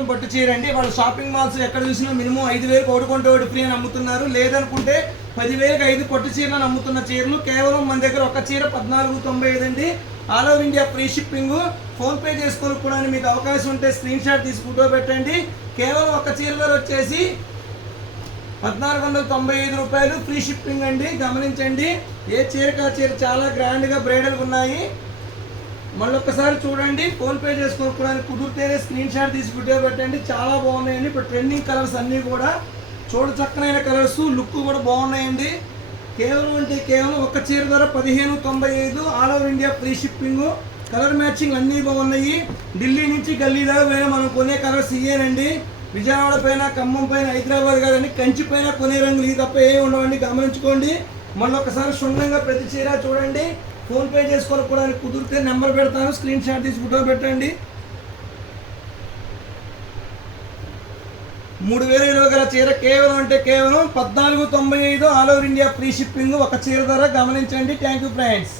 కాంచీపురం పట్టు చీర అండి. వాళ్ళు షాపింగ్ మాల్స్ ఎక్కడ చూసినా మినిమం 5,000 ఒకటి కొంటే ఒకటి ఫ్రీ అని అమ్ముతున్నారు. లేదనుకుంటే 10,000కి 5 పట్టు చీరలను అమ్ముతున్న చీరలు కేవలం మన దగ్గర ఒక చీర 1495 అండి. All over India free shipping. PhonePe చేసుకోవడానికి మీకు అవకాశం ఉంటే స్క్రీన్ షాట్ తీసి ఫోటో పెట్టండి. కేవలం ఒక చీర ధర వచ్చేసి 1495 రూపాయలు, ఫ్రీ షిప్పింగ్ అండి. గమనించండి, ఏ చీరకా చీర చాలా గ్రాండ్గా బ్రైడల్గా ఉన్నాయి. మళ్ళొక్కసారి చూడండి. ఫోన్పే చేసుకోవడానికి కుదిరితేనే స్క్రీన్ షాట్ తీసి ఫోటో పెట్టండి. చాలా బాగున్నాయండి. ఇప్పుడు ట్రెండింగ్ కలర్స్ అన్నీ కూడా చూడ చక్కనైన కలర్స్, లుక్ కూడా బాగున్నాయండి. కేవలం అంటే కేవలం ఒక చీర ధర 1595, all over India free shipping. Colour matching అన్నీ బాగున్నాయి. ఢిల్లీ నుంచి గల్లీ దాకా పోయినా మనం కొనే కలర్స్ ఇయ్యేనండి. విజయవాడ పైన, ఖమ్మం పైన, హైదరాబాద్ కాదండి, కంచి పైన కొనే రంగులు ఇది తప్ప ఏమి ఉండవండి. గమనించుకోండి. మళ్ళొకసారి క్షుణ్ణంగా ప్రతి చీర చూడండి. ఫోన్పే చేసుకోవడానికి కుదిరితే నెంబర్ పెడతాను, స్క్రీన్ షాట్ తీసి ఫోటో పెట్టండి. 3020 గల చీర కేవలం అంటే కేవలం 1495, all over India free shipping. ఒక చీర ధర. గమనించండి. Thank you friends.